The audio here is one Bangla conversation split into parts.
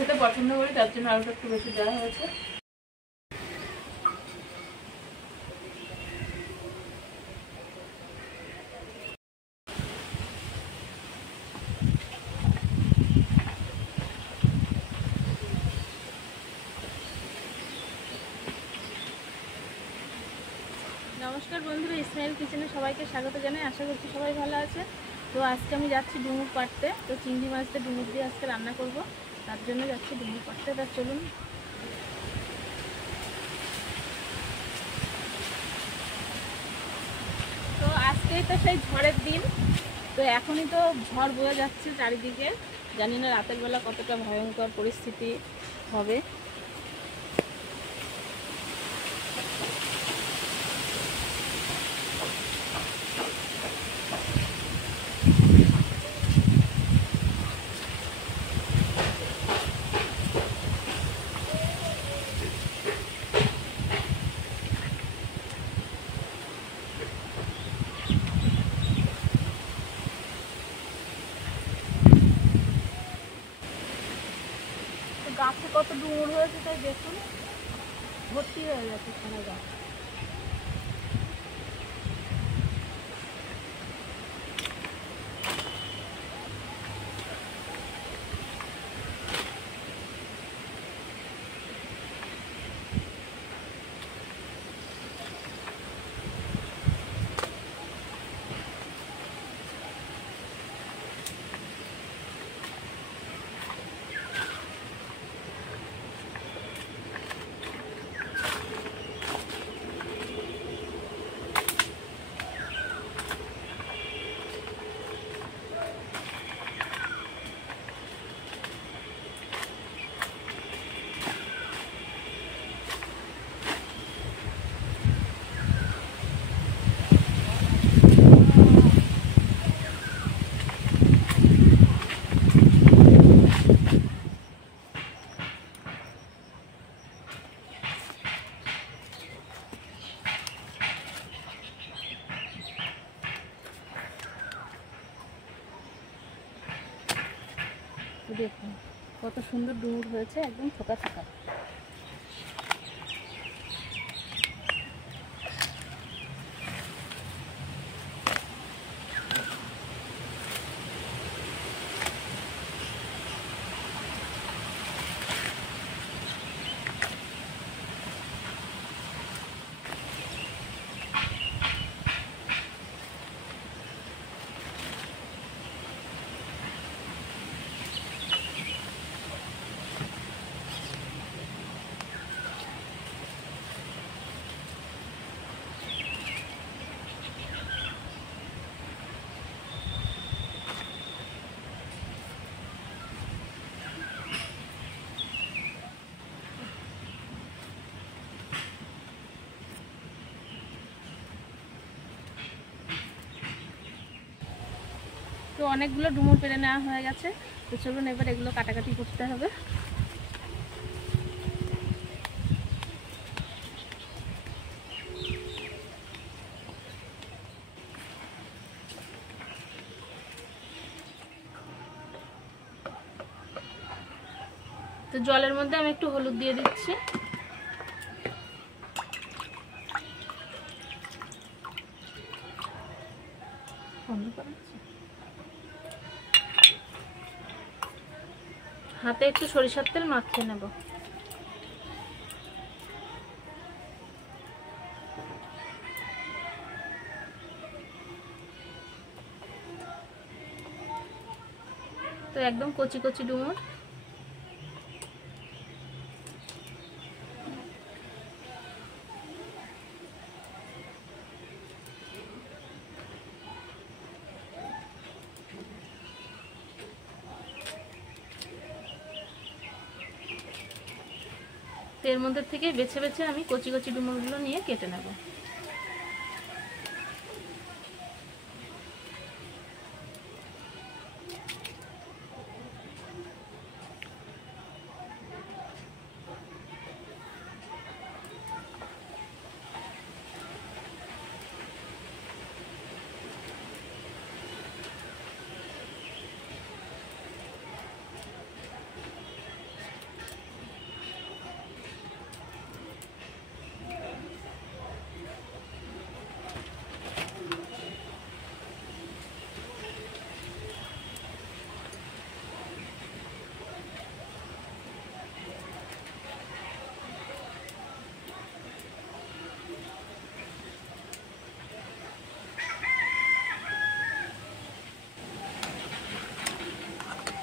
খেতে পছন্দ করি, তার জন্য আলুটা একটু বেশি দেওয়া হয়েছে। নমস্কার বন্ধুরা, ইসমাইল কিচেনে সবাইকে স্বাগত জানাই। আশা করছি সবাই ভালো আছে। তো আজকে আমি যাচ্ছি ডুমুর পাড়তে। তো চিংড়ি মাছটা ডুমুর দিয়ে আজকে রান্না করব, তার জন্য যাচ্ছি ডুমুর পাড়তে। তা চলুন। তো আজকেই তো সেই ঝড়ের দিন, তো এখনই তো ঝড় বয়ে যাচ্ছে চারিদিকে। জানি না রাতের বেলা কতটা ভয়ঙ্কর পরিস্থিতি হবে। গাছে কত ডুমুর হয়েছে তাই দেখুন, ভর্তি হয়ে গেছে সারা গাছ। দেখুন কত সুন্দর ডুমুর হয়েছে, একদম থোকা থোকা। তো অনেকগুলো ডুমুর পেরে নেওয়া হয়ে গেছে। তো চলুন এবার এগুলো কাটাকাটি করতে হবে। তো জলের মধ্যে আমি একটু হলুদ দিয়ে দিচ্ছি। হাতে একটু সরিষার তেল মাখিয়ে নেব। তো একদম কচি কচি ডুমুর। এর মধ্যে থেকে বেছে বেছে আমি কচি কচি ডুমুরগুলো নিয়ে কেটে নেব।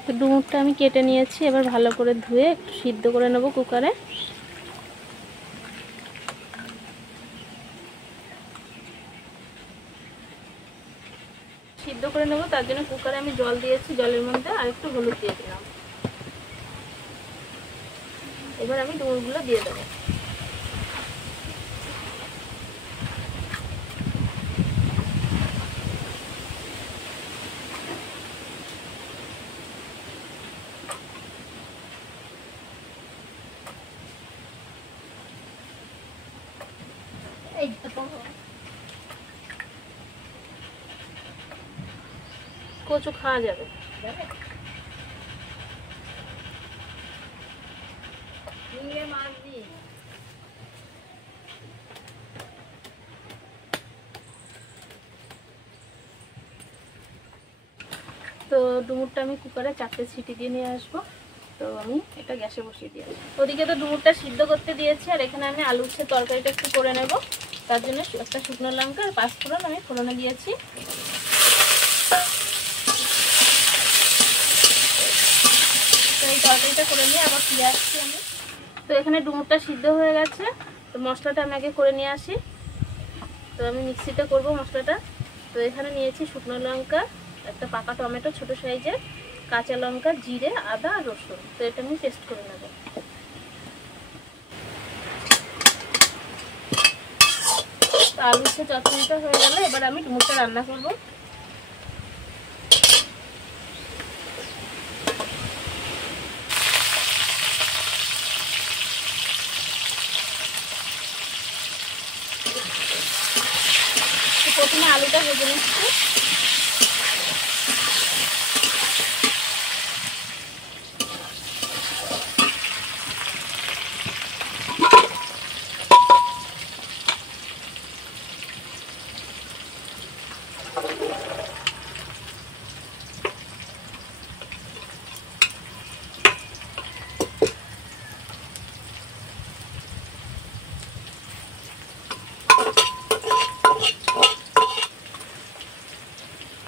তো ডুমুরটা আমি কেটে নিয়েছি, এবার ভালো করে ধুয়ে একটু সিদ্ধ করে নেব কুকারে। সিদ্ধ করে নেব, তার জন্য কুকারে আমি জল দিয়েছি, জলের মধ্যে আর একটু হলুদ দিয়ে দিলাম। এবার আমি ডুমুরগুলো দিয়ে দেবো। কচু খাওয়া যাবে। তো ডুমুরটা আমি কুকারে 4টে সিটি দিয়ে নিয়ে আসবো। তো আমি এটা গ্যাসে বসিয়ে দিয়ে আসবো। ওদিকে তো ডুমুরটা সিদ্ধ করতে দিয়েছি, আর এখানে আমি আলু উচ্ছে তরকারিটা একটু করে নেব। তার জন্য একটা শুকনো লঙ্কা আর 5 ফোড়ন আমি ফোড়নে দিয়েছি। তো এই তরকারিটা করে নিয়ে আবার ফিরে আসছি আমি। তো এখানে ডুমুরটা সিদ্ধ হয়ে গেছে, তো মশলাটা আমি আগে করে নিয়ে আসি। তো আমি মিক্সিতে করব মশলাটা। তো এখানে নিয়েছি শুকনো লঙ্কা, একটা পাকা টমেটো ছোট সাইজের, কাঁচা লঙ্কা, জিরে, আদা আর রসুন। তো এটা আমি পেস্ট করে নেব। তো আলু উচ্ছে চটচড়িটা হয়ে গেল, এবার আমি ডুমুরটা রান্না করব। প্রথমে আলুটা ভেজে নিচ্ছি।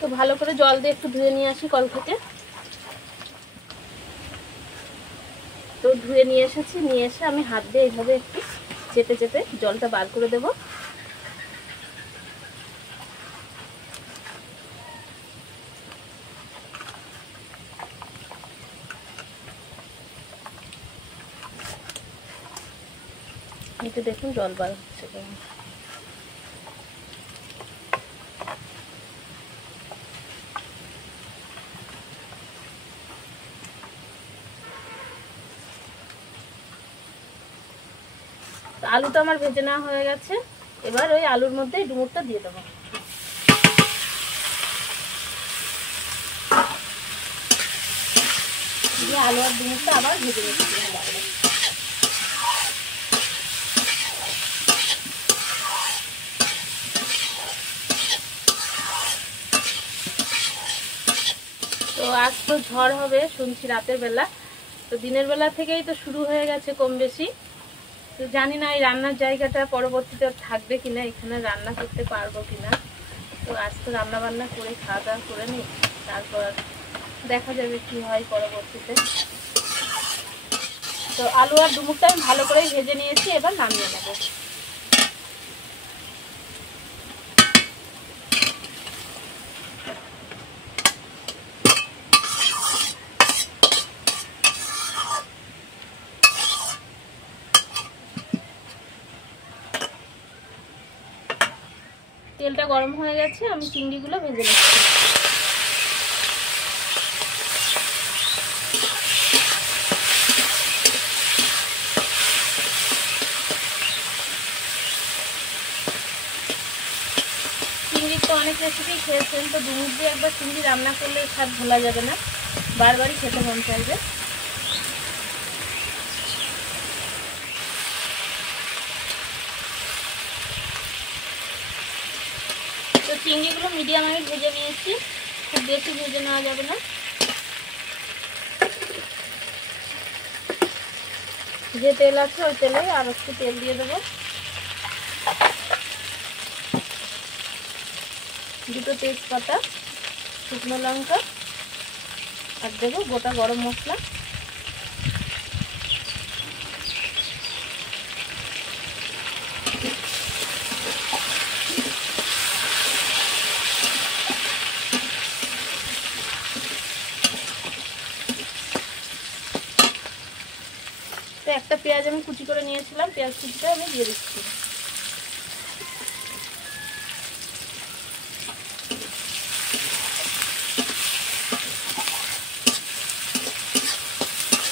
তো ভালো করে জল দিয়ে একটু ধুয়ে নিয়ে আসি কল থেকে। তো ধুয়ে নিয়ে এসেছি, নিয়ে এসে আমি হাত দিয়ে এইভাবে একটু চেপে চেপে জলটা বার করে দেব। এতে দেখুন জল বার হচ্ছে কেমন। আলুটা আমার ভেজে নেওয়া হয়ে গেছে, এবার ওই আলুর মধ্যে ডুমুরটা দিয়ে দেবো। দিয়ে আলু আর ডুমুরটা আবার ভেজে নিচ্ছি। তো আজ তো ঝড় হবে শুনছি রাতের বেলা, তো দিনের বেলা থেকেই তো শুরু হয়ে গেছে কম বেশি। তো জানি না এই রান্নার জায়গাটা পরবর্তীতে থাকবে কিনা, এখানে রান্না করতে পারবো কিনা। তো আজ তো রান্না বান্না করে খাওয়া দাওয়া করে নিই, তারপর দেখা যাবে কি হয় পরবর্তীতে। তো আলু আর ডুমুরটা আমি ভালো করে ভেজে নিয়েছি, এবার নামিয়ে নেব। তেলটা গরম হয়ে গেছে, আমি চিংড়িগুলো ভেজে নিচ্ছি। চিংড়ির তো অনেক রেসিপি খেয়েছেন, তো ডুমুর দিয়ে একবার চিংড়ি রান্না করলে স্বাদ ভোলা যাবে না, বারবারই খেতে মন চাইবে। তো চিংড়িগুলো মিডিয়াম আমি ভেজে নিয়েছি, খুব বেশি ভেজে নেওয়া যাবে না। যে তেল আছে ওই তেলে আর একটু তেল দিয়ে দেবো, দুটো তেজপাতা, শুকনো লঙ্কা, আর দেবো গোটা গরম মশলা। তো একটা পেঁয়াজ আমি কুচি করে নিয়েছিলাম, পেঁয়াজ কুচিটা আমি দিয়ে দিচ্ছি।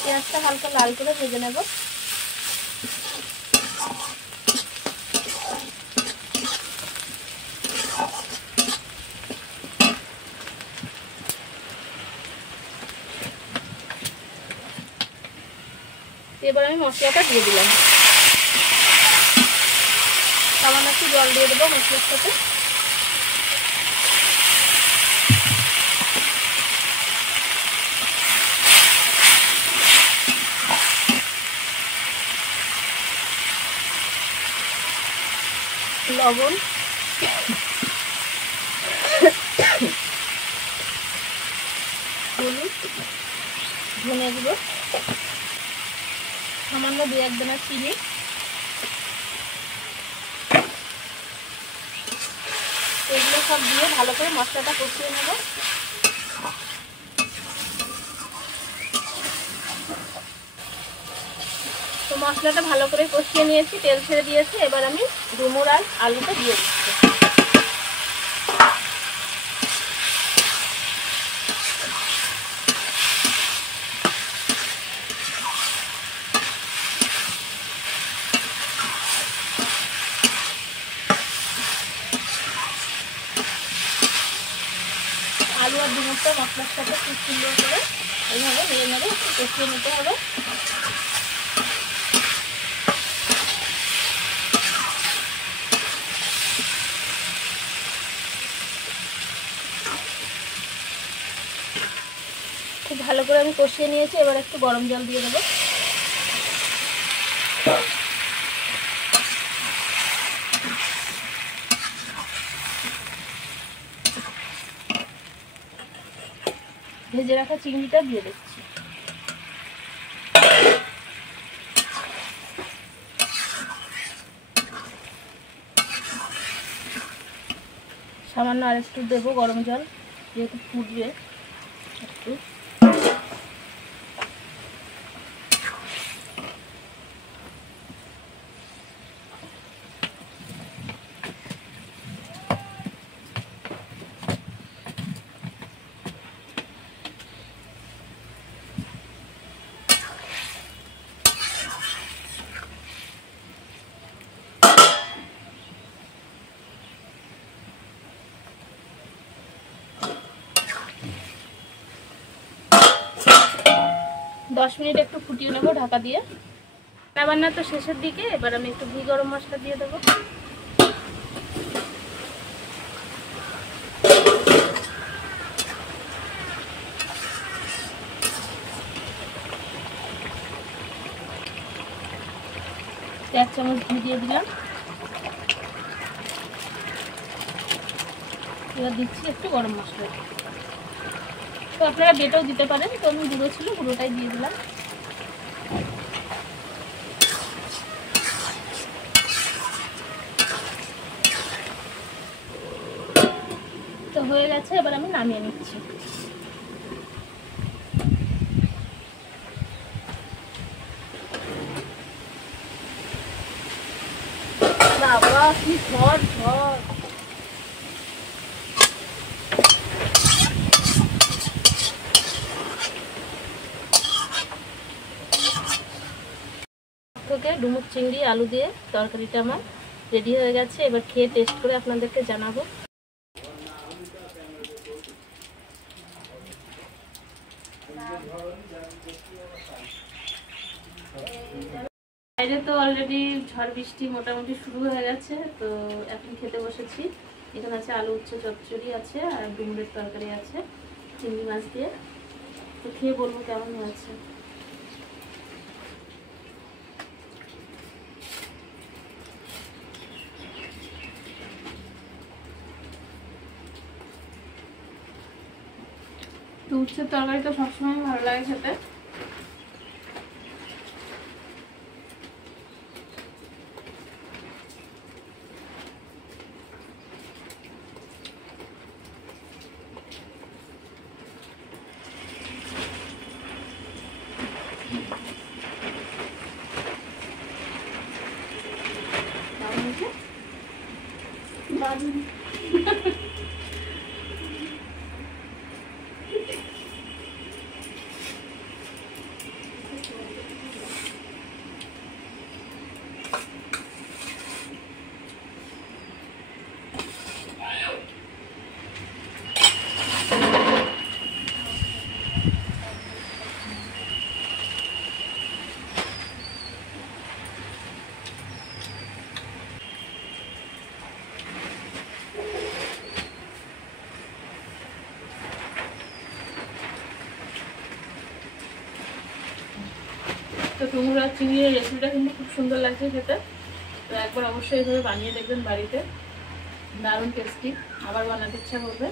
পেঁয়াজটা হালকা লাল করে ভেজে নেব। এবার আমি মশলাটা দিয়ে দিলাম, সামান্য একটু জল দিয়ে দেবো মশলার সাথে। লবণ, হলুদ, ধনে গুঁড়ো, সামান্য 2-1 দানা চিনি, এগুলো সব দিয়ে ভালো করে মশলাটা কষিয়ে নেব। তো মশলাটা ভালো করে কষিয়ে নিয়েছি, তেল ছেড়ে দিয়েছি। এবার আমি ডুমুর আর আলুটা দিয়ে দিচ্ছি। আলু আর ডুমুরটা মশলার সাথে খুব সুন্দর করে এইভাবে নেড়ে নেড়ে একটু কষিয়ে নিতে হবে। খুব ভালো করে আমি কষিয়ে নিয়েছি, এবার একটু গরম জল দিয়ে দেবো। ভেজে রাখা চিংড়িটা দিয়ে দিচ্ছি। সামান্য আর একটু দেবো গরম জল, যেহেতু ফুটবে একটু। 10 মিনিট একটু ফুটিয়ে নেবো ঢাকা দিয়ে। রান্না তো শেষের দিকে, এবার আমি একটু ঘি গরম মশলা দিয়ে দেবো। এক চামচ ঘি দিয়ে দিলাম। এবার দিচ্ছি একটু গরম মশলা। তো আপনারা বেটেও দিতে পারেন, তো আমি গুঁড়ো ছিল গুঁড়োটাই দিয়ে দিলাম। তো হয়ে গেছে, এবার আমি নামিয়ে নিচ্ছি। বাবা কি ঝড় ঝড়! ডুমুর চিংড়ি আলু দিয়ে তরকারিটা আমার রেডি হয়ে গেছে। এবার খেয়ে টেস্ট করে আপনাদেরকে জানাবো। বাইরে তো অলরেডি ঝড় বৃষ্টি মোটামুটি শুরু হয়ে গেছে। তো এখন খেতে বসেছি। এখানে আছে আলু উচ্ছে চচ্চড়ি আছে আর ডুমুরের তরকারি আছে চিংড়ি মাছ দিয়ে। তো খেয়ে বলবো কেমন হয়েছে। তো উচ্ছের তরকারি তো সবসময় ভালো লাগে খেতে। তো কুমড়ো আর চিংড়ির রেসিপিটা কিন্তু খুব সুন্দর লাগছে খেতে। তো একবার অবশ্যই এইভাবে বানিয়ে দেখবেন বাড়িতে, দারুণ টেস্টি, আবার বানাতে ইচ্ছা করবে।